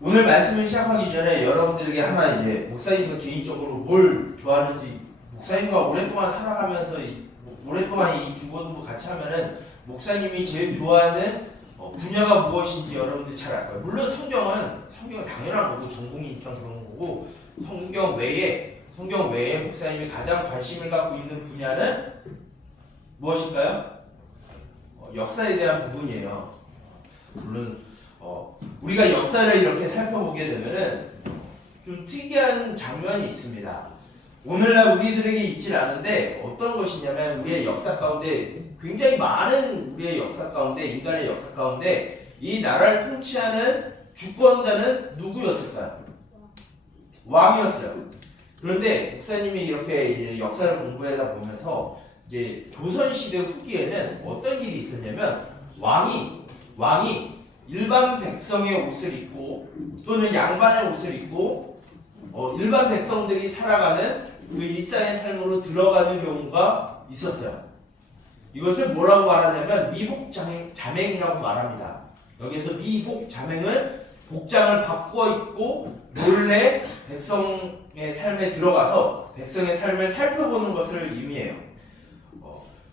오늘 말씀을 시작하기 전에 여러분들에게 하나 이제 목사님은 개인적으로 뭘 좋아하는지 목사님과 오랫동안 살아가면서 오랫동안 이 중고등부 같이 하면은 목사님이 제일 좋아하는 분야가 무엇인지 여러분들이 잘 알 거예요. 물론 성경은 당연한 거고 전공이니까 그런 거고 성경 외에 목사님이 가장 관심을 갖고 있는 분야는 무엇일까요? 역사에 대한 부분이에요. 물론 우리가 역사를 이렇게 살펴보게 되면은 좀 특이한 장면이 있습니다. 오늘날 우리들에게 있질 않은데 어떤 것이냐면 우리의 역사 가운데 굉장히 많은 우리의 역사 가운데 인간의 역사 가운데 이 나라를 통치하는 주권자는 누구였을까요? 왕이었어요. 그런데 목사님이 이렇게 이제 역사를 공부하다 보면서 이제 조선시대 후기에는 어떤 일이 있었냐면 왕이 일반 백성의 옷을 입고 또는 양반의 옷을 입고 일반 백성들이 살아가는 그 일상의 삶으로 들어가는 경우가 있었어요. 이것을 뭐라고 말하냐면 미복자맹이라고 말합니다. 여기서 미복자맹은 복장을 바꾸어 입고 몰래 백성의 삶에 들어가서 백성의 삶을 살펴보는 것을 의미해요.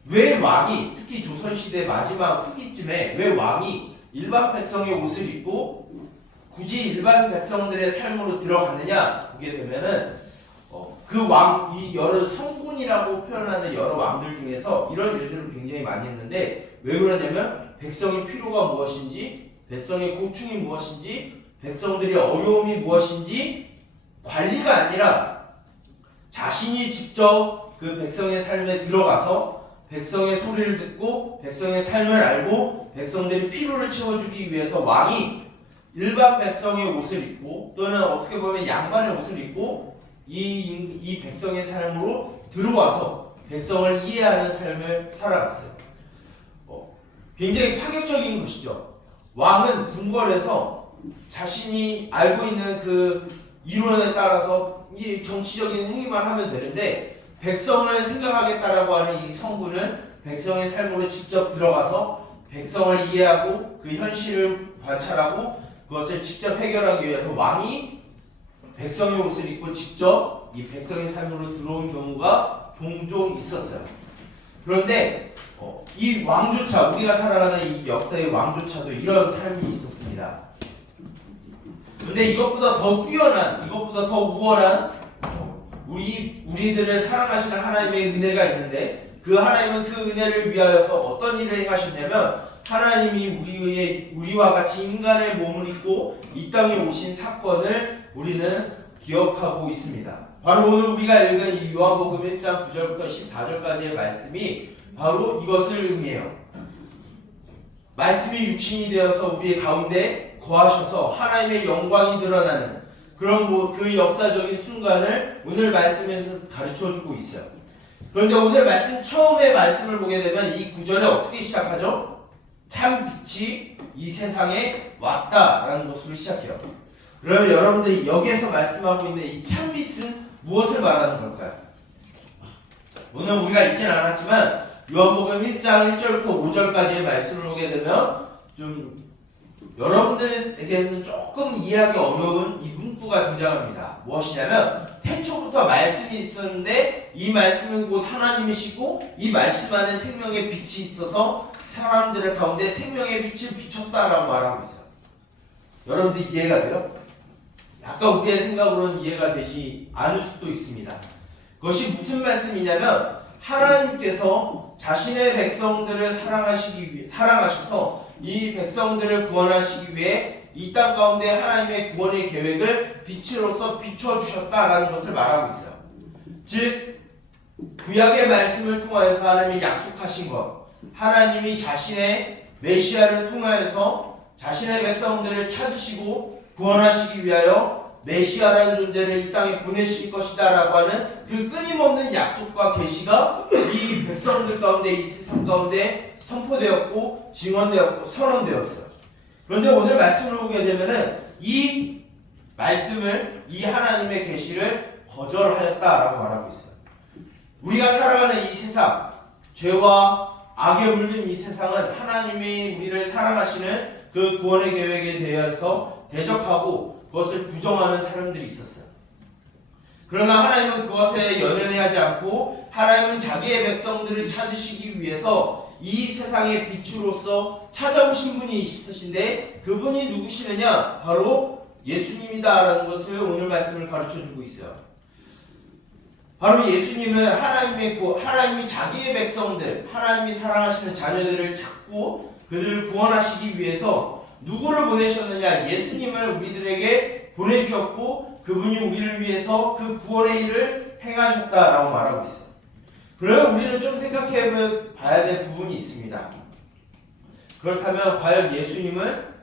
왜 왕이 특히 조선시대 마지막 후기쯤에 왜 왕이 일반 백성의 옷을 입고 굳이 일반 백성들의 삶으로 들어가느냐 보게 되면은 이 여러 성군이라고 표현하는 여러 왕들 중에서 이런 일들을 굉장히 많이 했는데 왜 그러냐면 백성의 필요가 무엇인지 백성의 고충이 무엇인지 백성들의 어려움이 무엇인지 관리가 아니라 자신이 직접 그 백성의 삶에 들어가서 백성의 소리를 듣고 백성의 삶을 알고 백성들의 필요를 채워주기 위해서 왕이 일반 백성의 옷을 입고 또는 어떻게 보면 양반의 옷을 입고 이 백성의 삶으로 들어와서 백성을 이해하는 삶을 살아갔어요. 굉장히 파격적인 것이죠. 왕은 궁궐에서 자신이 알고 있는 그 이론에 따라서 이 정치적인 행위만 하면 되는데 백성을 생각하겠다라고 하는 이 성군은 백성의 삶으로 직접 들어가서 백성을 이해하고 그 현실을 관찰하고 그것을 직접 해결하기 위해서 왕이 백성의 옷을 입고 직접 이 백성의 삶으로 들어온 경우가 종종 있었어요. 그런데 이 왕조차 우리가 살아가는 이 역사의 왕조차도 이런 삶이 있었습니다. 그런데 이것보다 더 뛰어난, 이것보다 더 우월한 우리들을 사랑하시는 하나님의 은혜가 있는데 그 하나님은 그 은혜를 위하여서 어떤 일을 행하셨냐면 하나님이 우리와 같이 인간의 몸을 입고 이 땅에 오신 사건을 우리는 기억하고 있습니다. 바로 오늘 우리가 읽은 이 요한복음 1장 9절부터 14절까지의 말씀이 바로 이것을 의미해요. 말씀이 육신이 되어서 우리의 가운데 거하셔서 하나님의 영광이 드러나는 그런 그 역사적인 순간을 오늘 말씀에서 가르쳐주고 있어요. 그런데 오늘 말씀 처음에 말씀을 보게 되면 이 구절에 어떻게 시작하죠? 참 빛이 이 세상에 왔다라는 것으로 시작해요. 그러면 여러분들이 여기에서 말씀하고 있는 이 참 빛은 무엇을 말하는 걸까요? 오늘 우리가 읽진 않았지만 요한복음 1장 1절부터 5절까지의 말씀을 보게 되면 좀 여러분들에게는 조금 이해하기 어려운 이 문구가 등장합니다. 무엇이냐면 태초부터 말씀이 있었는데 이 말씀은 곧 하나님이시고 이 말씀 안에 생명의 빛이 있어서 사람들 가운데 생명의 빛을 비췄다라고 말하고 있어요. 여러분들 이해가 돼요? 약간 우리의 생각으로는 이해가 되지 않을 수도 있습니다. 그것이 무슨 말씀이냐면 하나님께서 자신의 백성들을 사랑하셔서 이 백성들을 구원하시기 위해 이 땅 가운데 하나님의 구원의 계획을 빛으로서 비춰주셨다라는 것을 말하고 있어요. 즉 구약의 말씀을 통하여서 하나님이 약속하신 것, 하나님이 자신의 메시아를 통하여서 자신의 백성들을 찾으시고 구원하시기 위하여 메시아라는 존재를 이 땅에 보내실 것이다 라고 하는 그 끊임없는 약속과 계시가 이 백성들 가운데 이 세상 가운데 선포되었고 증언되었고 선언되었어요. 그런데 오늘 말씀을 보게 되면은 이 말씀을 이 하나님의 계시를 거절하였다라고 말하고 있어요. 우리가 살아가는 이 세상, 죄와 악에 물든 이 세상은 하나님이 우리를 사랑하시는 그 구원의 계획에 대해서 대적하고 그것을 부정하는 사람들이 있었어요. 그러나 하나님은 그것에 연연해하지 않고 하나님은 자기의 백성들을 찾으시기 위해서 이 세상의 빛으로서 찾아오신 분이 있으신데 그분이 누구시느냐? 바로 예수님이다라는 것을 오늘 말씀을 가르쳐주고 있어요. 바로 예수님은 하나님이 자기의 백성들, 하나님이 사랑하시는 자녀들을 찾고 그들을 구원하시기 위해서 누구를 보내셨느냐? 예수님을 우리들에게 보내주셨고 그분이 우리를 위해서 그 구원의 일을 행하셨다라고 말하고 있어요. 그러면 우리는 좀 생각해 봐야 될 부분이 있습니다. 그렇다면 과연 예수님은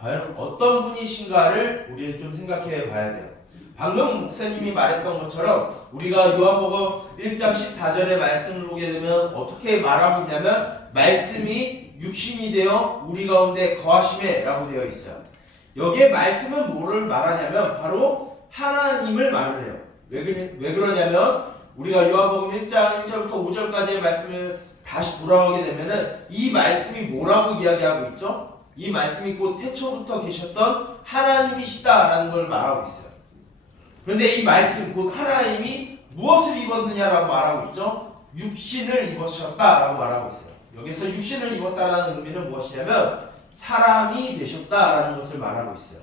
과연 어떤 분이신가를 우리는 좀 생각해 봐야 돼요. 방금 목사님이 말했던 것처럼 우리가 요한복음 1장 14절의 말씀을 보게 되면 어떻게 말하고 있냐면 말씀이 육신이 되어 우리 가운데 거하심에 라고 되어 있어요. 여기에 말씀은 뭐를 말하냐면 바로 하나님을 말을 해요. 왜 그러냐면 우리가 요한복음 1장 1절부터 5절까지의 말씀을 다시 돌아가게 되면은 이 말씀이 뭐라고 이야기하고 있죠? 이 말씀이 곧 태초부터 계셨던 하나님이시다라는 걸 말하고 있어요. 그런데 이 말씀 곧 하나님이 무엇을 입었느냐라고 말하고 있죠? 육신을 입으셨다라고 말하고 있어요. 여기서 육신을 입었다라는 의미는 무엇이냐면 사람이 되셨다라는 것을 말하고 있어요.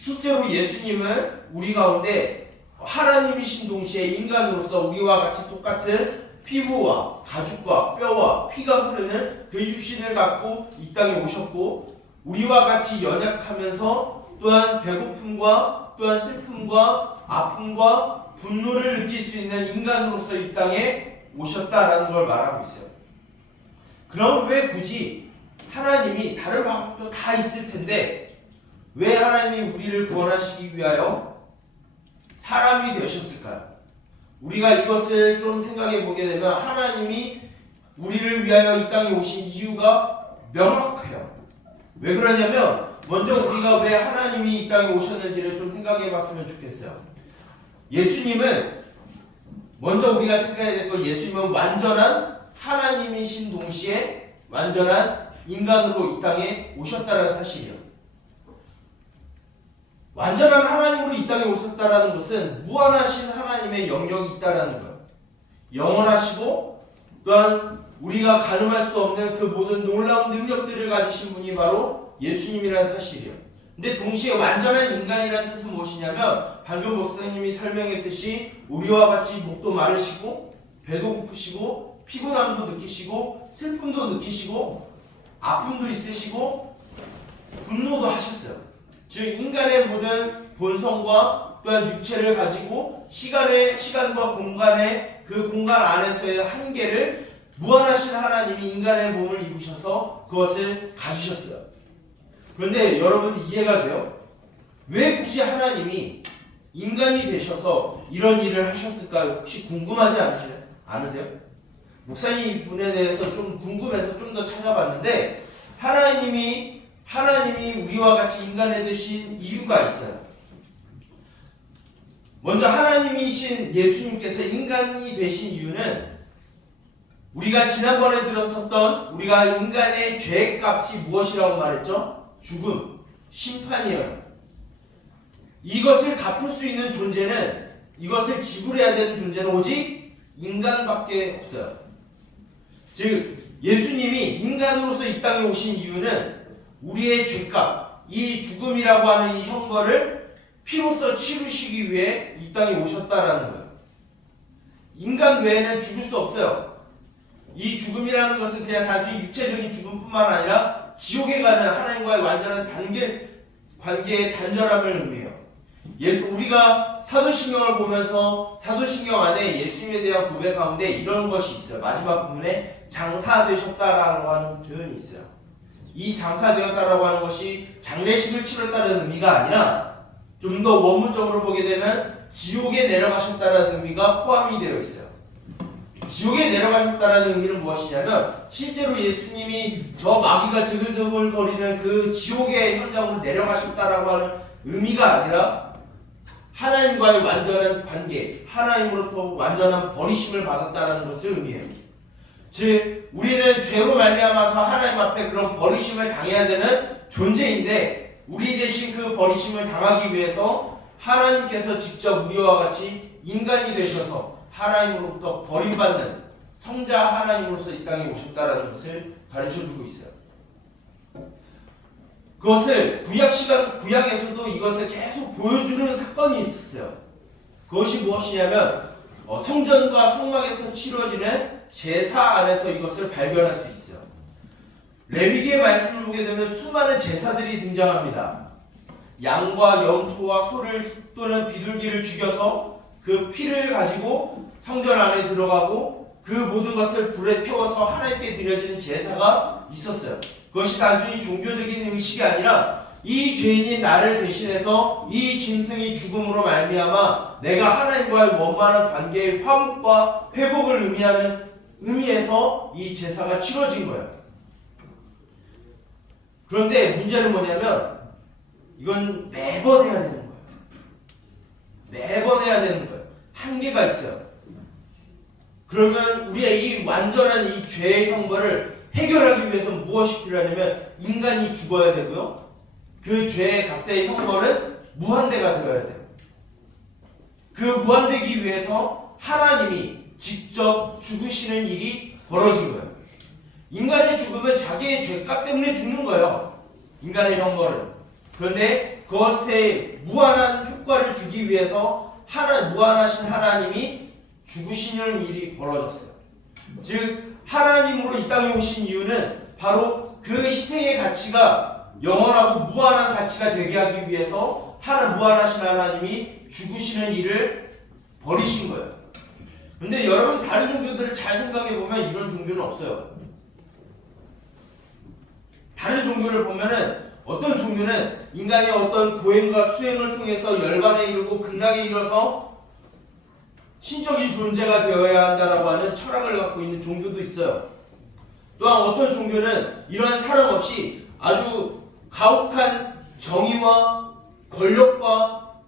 실제로 예수님은 우리 가운데 하나님이신 동시에 인간으로서 우리와 같이 똑같은 피부와 가죽과 뼈와 피가 흐르는 그 육신을 갖고 이 땅에 오셨고 우리와 같이 연약하면서 또한 배고픔과 또한 슬픔과 아픔과 분노를 느낄 수 있는 인간으로서 이 땅에 오셨다라는 걸 말하고 있어요. 그럼 왜 굳이 하나님이 다른 방법도 다 있을 텐데 왜 하나님이 우리를 구원하시기 위하여 사람이 되셨을까요? 우리가 이것을 좀 생각해 보게 되면 하나님이 우리를 위하여 이 땅에 오신 이유가 명확해요. 왜 그러냐면 먼저 우리가 왜 하나님이 이 땅에 오셨는지를 좀 생각해 봤으면 좋겠어요. 예수님은 먼저 우리가 생각해야 될 건 예수님은 완전한 하나님이신 동시에 완전한 인간으로 이 땅에 오셨다는 사실이에요. 완전한 하나님으로 이 땅에 오셨다는 것은 무한하신 하나님의 영역이 있다는 거예요. 영원하시고 또한 우리가 가늠할 수 없는 그 모든 놀라운 능력들을 가지신 분이 바로 예수님이라는 사실이에요. 근데 동시에 완전한 인간이라는 뜻은 무엇이냐면 방금 목사님이 설명했듯이 우리와 같이 목도 마르시고 배도 고프시고 피곤함도 느끼시고 슬픔도 느끼시고 아픔도 있으시고 분노도 하셨어요. 즉 인간의 모든 본성과 또한 육체를 가지고 시간과 공간의 그 공간 안에서의 한계를 무한하신 하나님이 인간의 몸을 입으셔서 그것을 가지셨어요. 그런데 여러분 이해가 돼요? 왜 굳이 하나님이 인간이 되셔서 이런 일을 하셨을까 혹시 궁금하지 않으세요? 목사님 이 분에 대해서 좀 궁금해서 좀 더 찾아봤는데 하나님이 우리와 같이 인간이 되신 이유가 있어요. 먼저 하나님이신 예수님께서 인간이 되신 이유는 우리가 지난번에 들었었던 우리가 인간의 죄값이 무엇이라고 말했죠? 죽음, 심판이에요. 이것을 갚을 수 있는 존재는 이것을 지불해야 되는 존재는 오직 인간밖에 없어요. 즉 예수님이 인간으로서 이 땅에 오신 이유는 우리의 죄값, 이 죽음이라고 하는 이 형벌을 피로써 치르시기 위해 이 땅에 오셨다라는 거예요. 인간 외에는 죽을 수 없어요. 이 죽음이라는 것은 그냥 단순히 육체적인 죽음뿐만 아니라 지옥에 가는 하나님과의 완전한 관계의 단절함을 의미해요. 우리가 사도신경을 보면서 사도신경 안에 예수님에 대한 고백 가운데 이런 것이 있어요. 마지막 부분에 장사되셨다라고 하는 표현이 있어요. 이 장사되었다라고 하는 것이 장례식을 치렀다는 의미가 아니라 좀 더 원문적으로 보게 되면 지옥에 내려가셨다는 의미가 포함이 되어 있어요. 지옥에 내려가셨다는 의미는 무엇이냐면 실제로 예수님이 저 마귀가 드글드글거리는 그 지옥의 현장으로 내려가셨다라고 하는 의미가 아니라 하나님과의 완전한 관계, 하나님으로부터 완전한 버리심을 받았다는 것을 의미해요. 즉 우리는 죄로 말미암아서 하나님 앞에 그런 버리심을 당해야 되는 존재인데 우리 대신 그 버리심을 당하기 위해서 하나님께서 직접 우리와 같이 인간이 되셔서 하나님으로부터 버림받는 성자 하나님으로서 이 땅에 오셨다라는 것을 가르쳐주고 있어요. 그것을 구약에서도 이것을 계속 보여주는 사건이 있었어요. 그것이 무엇이냐면 성전과 성막에서 치러지는 제사 안에서 이것을 발견할 수 있어요. 레위기의 말씀을 보게 되면 수많은 제사들이 등장합니다. 양과 염소와 소를 또는 비둘기를 죽여서 그 피를 가지고 성전 안에 들어가고 그 모든 것을 불에 태워서 하나님께 드려지는 제사가 있었어요. 그것이 단순히 종교적인 의식이 아니라 이 죄인인 나를 대신해서 이 짐승이 죽음으로 말미암아 내가 하나님과의 원만한 관계의 화목과 회복을 의미해서 이 제사가 치러진 거예요. 그런데 문제는 뭐냐면 이건 매번 해야 되는 거예요. 매번 해야 되는 거예요. 한계가 있어요. 그러면 우리의 이 완전한 이 죄의 형벌을 해결하기 위해서 무엇이 필요하냐면 인간이 죽어야 되고요. 그 죄의 값의 형벌은 무한대가 되어야 돼요. 그 무한되기 위해서 하나님이 직접 죽으시는 일이 벌어진 거예요. 인간의 죽음은 자기의 죄값 때문에 죽는 거예요. 인간의 형벌은. 그런데 그것에 무한한 효과를 주기 위해서 무한하신 하나님이 죽으시는 일이 벌어졌어요. 즉 하나님으로 이 땅에 오신 이유는 바로 그 희생의 가치가 영원하고 무한한 가치가 되게 하기 위해서 무한하신 하나님이 죽으시는 일을 벌이신 거예요. 근데 여러분 다른 종교들을 잘 생각해 보면 이런 종교는 없어요. 다른 종교를 보면은 어떤 종교는 인간이 어떤 고행과 수행을 통해서 열반에 이르고 극락에 이뤄서 신적인 존재가 되어야 한다라고 하는 철학을 갖고 있는 종교도 있어요. 또한 어떤 종교는 이러한 사랑 없이 아주 가혹한 정의와 권력과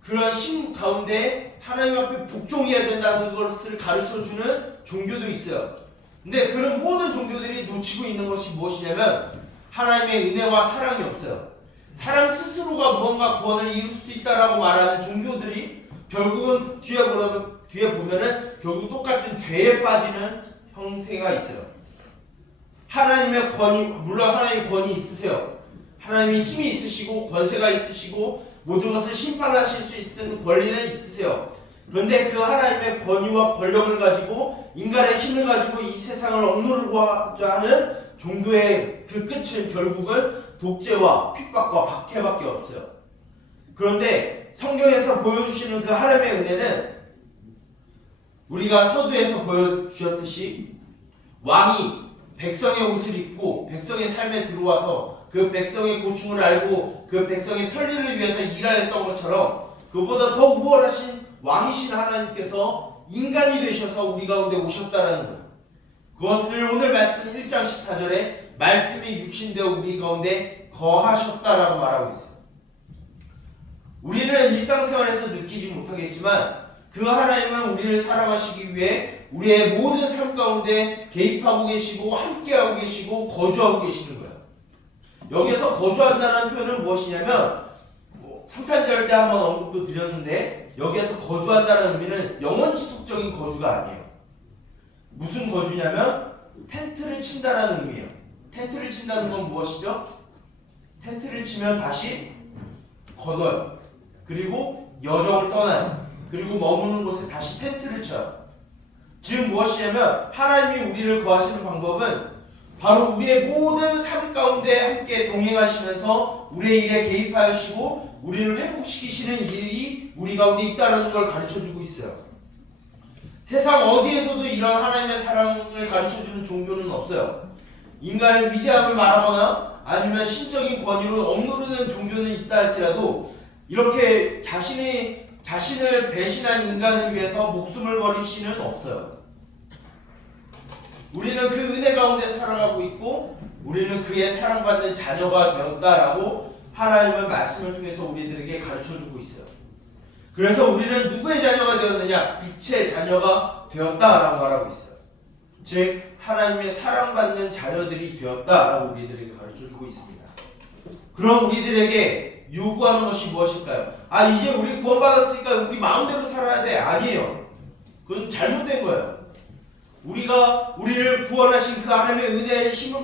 그런 힘 가운데 하나님 앞에 복종해야 된다는 것을 가르쳐주는 종교도 있어요. 근데 그런 모든 종교들이 놓치고 있는 것이 무엇이냐면 하나님의 은혜와 사랑이 없어요. 사람 스스로가 무언가 구원을 이룰 수 있다라고 말하는 종교들이 결국은 뒤에 보면은 결국 똑같은 죄에 빠지는 형태가 있어요. 하나님의 권위, 물론 하나님의 권위 있으세요. 하나님이 힘이 있으시고 권세가 있으시고 모든 것을 심판하실 수 있는 권리는 있으세요. 그런데 그 하나님의 권위와 권력을 가지고 인간의 힘을 가지고 이 세상을 억누르고자 하는 종교의 그 끝은 결국은 독재와 핍박과 박해밖에 없어요. 그런데 성경에서 보여주시는 그 하나님의 은혜는 우리가 서두에서 보여주셨듯이 왕이 백성의 옷을 입고 백성의 삶에 들어와서 그 백성의 고충을 알고 그 백성의 편리를 위해서 일하였던 것처럼 그보다 더 우월하신 왕이신 하나님께서 인간이 되셔서 우리 가운데 오셨다라는 거예요. 그것을 오늘 말씀 1장 14절에 말씀이 육신되어 우리 가운데 거하셨다라고 말하고 있어요. 우리는 일상생활에서 느끼지 못하겠지만 그 하나님은 우리를 사랑하시기 위해 우리의 모든 삶 가운데 개입하고 계시고 함께하고 계시고 거주하고 계시는 거예요. 여기서 거주한다는 표현은 무엇이냐면 성탄절 때 한번 언급도 드렸는데 여기에서 거주한다는 의미는 영원 지속적인 거주가 아니에요. 무슨 거주냐면 텐트를 친다라는 의미예요. 텐트를 친다는 건 무엇이죠? 텐트를 치면 다시 걷어요. 그리고 여정을 떠나요. 그리고 머무는 곳에 다시 텐트를 쳐요. 즉 무엇이냐면 하나님이 우리를 거하시는 방법은 바로 우리의 모든 삶 가운데 함께 동행하시면서 우리의 일에 개입하시고 우리를 회복시키시는 일이 우리 가운데 있다는 걸 가르쳐주고 있어요. 세상 어디에서도 이런 하나님의 사랑을 가르쳐주는 종교는 없어요. 인간의 위대함을 말하거나 아니면 신적인 권위로 억누르는 종교는 있다 할지라도 이렇게 자신을 배신한 인간을 위해서 목숨을 버린 신은 없어요. 우리는 그 은혜 가운데 살아가고 있고 우리는 그의 사랑받는 자녀가 되었다라고 하나님의 말씀을 통해서 우리들에게 가르쳐주고 있어요. 그래서 우리는 누구의 자녀가 되었느냐? 빛의 자녀가 되었다라고 말하고 있어요. 즉 하나님의 사랑받는 자녀들이 되었다라고 우리들에게 가르쳐주고 있습니다. 그럼 우리들에게 요구하는 것이 무엇일까요? 이제 우리 구원받았으니까 우리 마음대로 살아야 돼. 아니에요. 그건 잘못된 거예요. 우리를 구원하신 그 하나님의 은혜의 힘을,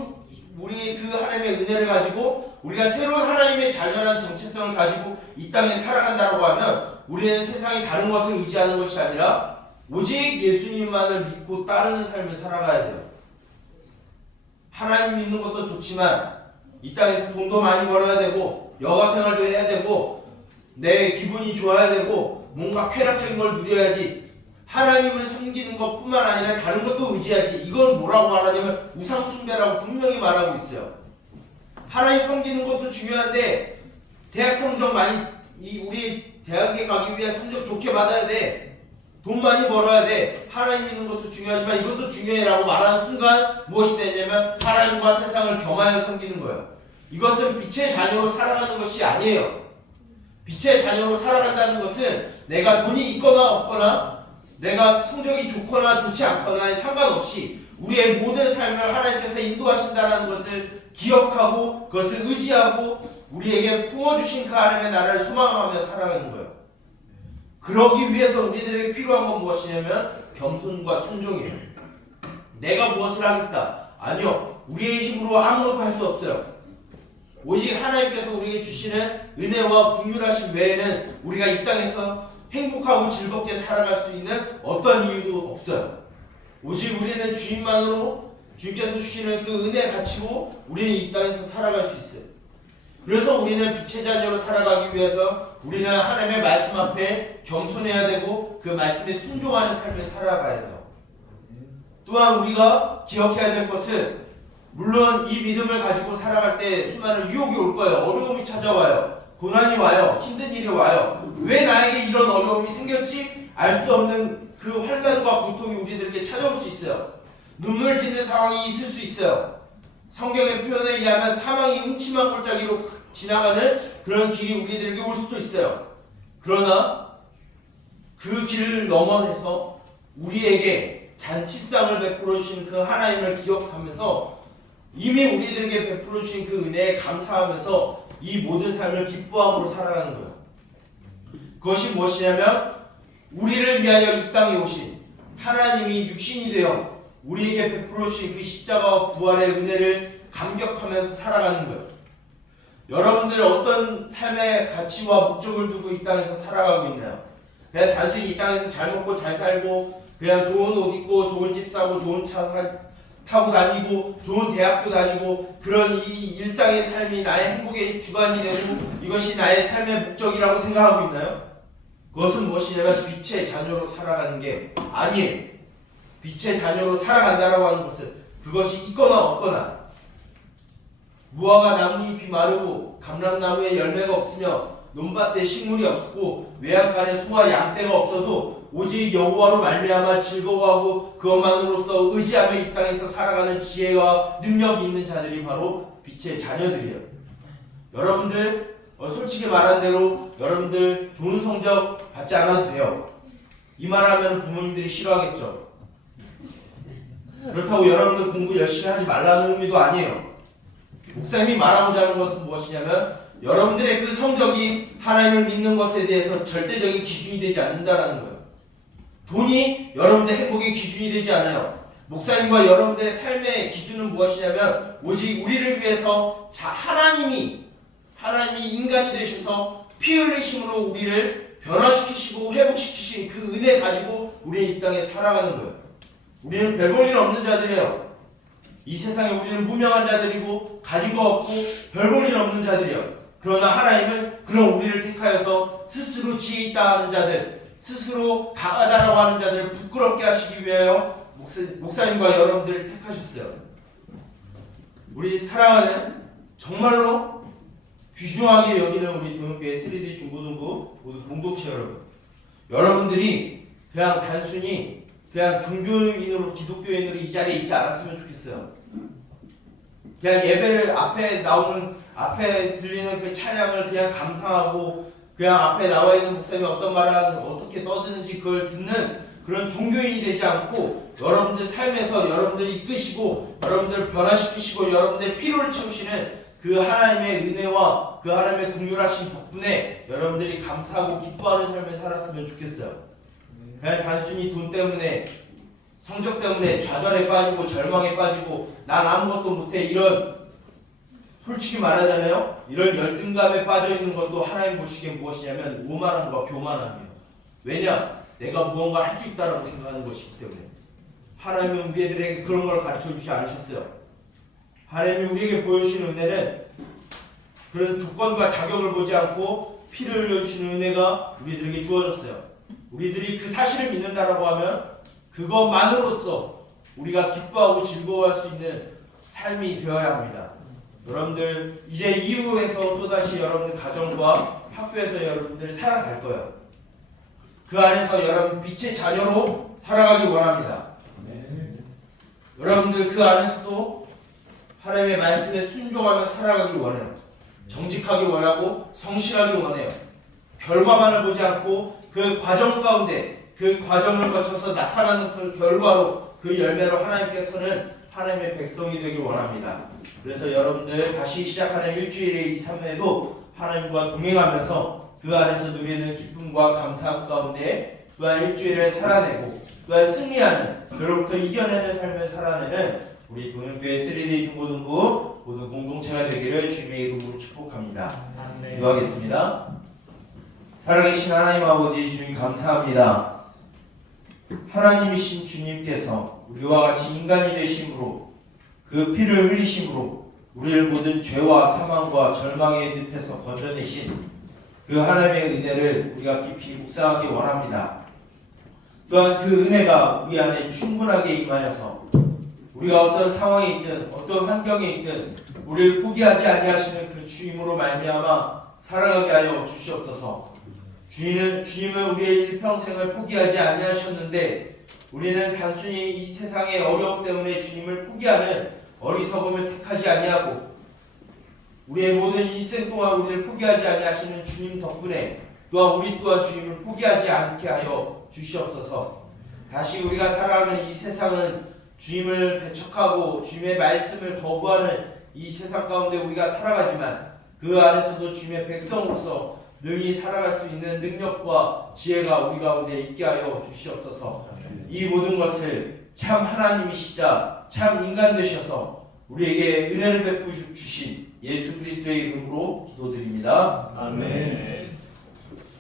우리 그 하나님의 은혜를 가지고 우리가 새로운 하나님의 자녀라는 정체성을 가지고 이 땅에 살아간다고 하면 우리는 세상에 다른 것을 의지하는 것이 아니라 오직 예수님만을 믿고 따르는 삶을 살아가야 돼요. 하나님 믿는 것도 좋지만 이 땅에서 돈도 많이 벌어야 되고 여가 생활도 해야 되고 내 기분이 좋아야 되고 뭔가 쾌락적인 걸 누려야지. 하나님을 섬기는 것뿐만 아니라 다른 것도 의지하지. 이건 뭐라고 말하냐면 우상숭배라고 분명히 말하고 있어요. 하나님 섬기는 것도 중요한데 대학 성적 우리 대학에 가기 위해 성적 좋게 받아야 돼. 돈 많이 벌어야 돼. 하나님 믿는 것도 중요하지만 이것도 중요해라고 말하는 순간 무엇이 되냐면 하나님과 세상을 겸하여 섬기는 거예요. 이것은 빛의 자녀로 살아가는 것이 아니에요. 빛의 자녀로 살아간다는 것은 내가 돈이 있거나 없거나 내가 성적이 좋거나 좋지 않거나에 상관없이 우리의 모든 삶을 하나님께서 인도하신다는 것을 기억하고 그것을 의지하고 우리에게 부어주신 그 하나님의 나라를 소망하며 살아가는 거예요. 그러기 위해서 우리들에게 필요한 건 무엇이냐면 겸손과 순종이에요. 내가 무엇을 하겠다? 아니요. 우리의 힘으로 아무것도 할 수 없어요. 오직 하나님께서 우리에게 주시는 은혜와 긍휼하심 외에는 우리가 이 땅에서 행복하고 즐겁게 살아갈 수 있는 어떤 이유도 없어요. 오직 우리는 주님만으로 주님께서 주시는 그 은혜 가지고 우리는 이 땅에서 살아갈 수 있어요. 그래서 우리는 빛의 자녀로 살아가기 위해서 우리는 하나님의 말씀 앞에 겸손해야 되고 그 말씀에 순종하는 삶을 살아가야 돼요. 또한 우리가 기억해야 될 것은 물론 이 믿음을 가지고 살아갈 때 수많은 유혹이 올 거예요. 어려움이 찾아와요. 고난이 와요. 힘든 일이 와요. 왜 나에게 이런 어려움이 생겼지? 알 수 없는 그 환난과 고통이 우리들에게 찾아올 수 있어요. 눈물 짓는 상황이 있을 수 있어요. 성경의 표현에 의하면 사망이 음침한 골짜기로 지나가는 그런 길이 우리들에게 올 수도 있어요. 그러나 그 길을 넘어서 우리에게 잔치상을 베풀어 주신 그 하나님을 기억하면서 이미 우리들에게 베풀어 주신 그 은혜에 감사하면서 이 모든 삶을 기뻐함으로 살아가는 거예요. 그것이 무엇이냐면 우리를 위하여 이 땅에 오신 하나님이 육신이 되어 우리에게 베풀어 주신 그 십자가와 부활의 은혜를 감격하면서 살아가는 거예요. 여러분들 어떤 삶의 가치와 목적을 두고 이 땅에서 살아가고 있나요? 그냥 단순히 이 땅에서 잘 먹고 잘 살고 그냥 좋은 옷 입고 좋은 집 사고 좋은 차 타고 다니고 좋은 대학교 다니고 그런 이 일상의 삶이 나의 행복의 주관이 되고 이것이 나의 삶의 목적이라고 생각하고 있나요? 그것은 무엇이냐면 빛의 자녀로 살아가는 게 아니에요. 빛의 자녀로 살아간다라고 하는 것은 그것이 있거나 없거나 무화과 나뭇잎이 마르고 감람나무에 열매가 없으며 논밭에 식물이 없고 외양간에 소와 양떼가 없어도 오직 여호와로 말미암아 즐거워하고 그것만으로서 의지하며 이 땅에서 살아가는 지혜와 능력이 있는 자들이 바로 빛의 자녀들이에요. 여러분들 솔직히 말한 대로 여러분들 좋은 성적 받지 않아도 돼요. 이 말하면 부모님들이 싫어하겠죠. 그렇다고 여러분들 공부 열심히 하지 말라는 의미도 아니에요. 목사님이 말하고자 하는 것은 무엇이냐면 여러분들의 그 성적이 하나님을 믿는 것에 대해서 절대적인 기준이 되지 않는다라는 거예요. 돈이 여러분들의 행복의 기준이 되지 않아요. 목사님과 여러분들의 삶의 기준은 무엇이냐면 오직 우리를 위해서 하나님이 인간이 되셔서 피 흘리심으로 우리를 변화시키시고 회복시키신 그 은혜 가지고 우리는 이 땅에 살아가는 거예요. 우리는 별 볼 일 없는 자들이에요. 이 세상에 우리는 무명한 자들이고 가진 거 없고 별 볼 일 없는 자들이에요. 그러나 하나님은 그런 우리를 택하여서 스스로 지혜 있다 하는 자들, 스스로 강하다라고 하는 자들을 부끄럽게 하시기 위하여 목사님과 여러분들을 택하셨어요. 우리 사랑하는 정말로 귀중하게 여기는 우리 동역교회 3D 중고등부 모두 공동체 여러분들이 그냥 단순히 그냥 종교인으로 기독교인으로 이 자리에 있지 않았으면 좋겠어요. 그냥 예배를 앞에 들리는 그 찬양을 그냥 감상하고 그냥 앞에 나와 있는 목사님이 어떤 말을 하는 어떻게 떠드는지 그걸 듣는 그런 종교인이 되지 않고 여러분들 삶에서 여러분들을 이끄시고 여러분들을 변화시키시고 여러분들의 필요를 채우시는 그 하나님의 은혜와 그 하나님의 긍휼하신 덕분에 여러분들이 감사하고 기뻐하는 삶을 살았으면 좋겠어요. 그냥 단순히 돈 때문에 성적 때문에 좌절에 빠지고 절망에 빠지고 난 아무것도 못해 이런 솔직히 말하자면요 이런 열등감에 빠져있는 것도 하나님 보시기에 무엇이냐면 오만함과 교만함이에요. 왜냐? 내가 무언가 할 수 있다라고 생각하는 것이기 때문에 하나님은 우리들에게 그런 걸 가르쳐주지 않으셨어요. 하나님이 우리에게 보여주시는 은혜는 그런 조건과 자격을 보지 않고 피를 흘려주시는 은혜가 우리들에게 주어졌어요. 우리들이 그 사실을 믿는다라고 하면 그것만으로써 우리가 기뻐하고 즐거워할 수 있는 삶이 되어야 합니다. 여러분들 이제 이후에서 또다시 여러분들 가정과 학교에서 여러분들 살아갈 거예요. 그 안에서 여러분 빛의 자녀로 살아가기 원합니다. 여러분들 그 안에서도 하나님의 말씀에 순종하며 살아가길 원해요. 정직하길 원하고 성실하길 원해요. 결과만을 보지 않고 그 과정 가운데 그 과정을 거쳐서 나타나는 그 결과로 그 열매로 하나님께서는 하나님의 백성이 되길 원합니다. 그래서 여러분들 다시 시작하는 일주일의 이 삶에도 하나님과 동행하면서 그 안에서 누리는 기쁨과 감사 가운데 또한 일주일을 살아내고 또한 승리하는 그로부터 이겨내는 삶을 살아내는 우리 동현교회 3D 중고등부 모든 공동체가 되기를 주님의 이름으로 축복합니다. 기도하겠습니다. 살아계신 하나님 아버지 주님 감사합니다. 하나님이신 주님께서 우리와 같이 인간이 되심으로 그 피를 흘리심으로 우리를 모든 죄와 사망과 절망의 늪에서 건져내신 그 하나님의 은혜를 우리가 깊이 묵상하기 원합니다. 또한 그 은혜가 우리 안에 충분하게 임하여서 우리가 어떤 상황에 있든 어떤 환경에 있든 우리를 포기하지 아니하시는 그 주님으로 말미암아 살아가게 하여 주시옵소서. 주님은 우리의 일평생을 포기하지 아니하셨는데 우리는 단순히 이 세상의 어려움 때문에 주님을 포기하는 어리석음을 택하지 아니하고 우리의 모든 인생 동안 우리를 포기하지 아니하시는 주님 덕분에 또한 우리 또한 주님을 포기하지 않게 하여 주시옵소서. 다시 우리가 살아가는 이 세상은 주님을 배척하고 주님의 말씀을 거부하는 이 세상 가운데 우리가 살아가지만 그 안에서도 주님의 백성으로서 능히 살아갈 수 있는 능력과 지혜가 우리 가운데 있게 하여 주시옵소서. 이 모든 것을 참 하나님이시자 참 인간 되셔서 우리에게 은혜를 베푸 주신 예수 그리스도의 이름으로 기도드립니다. 아멘.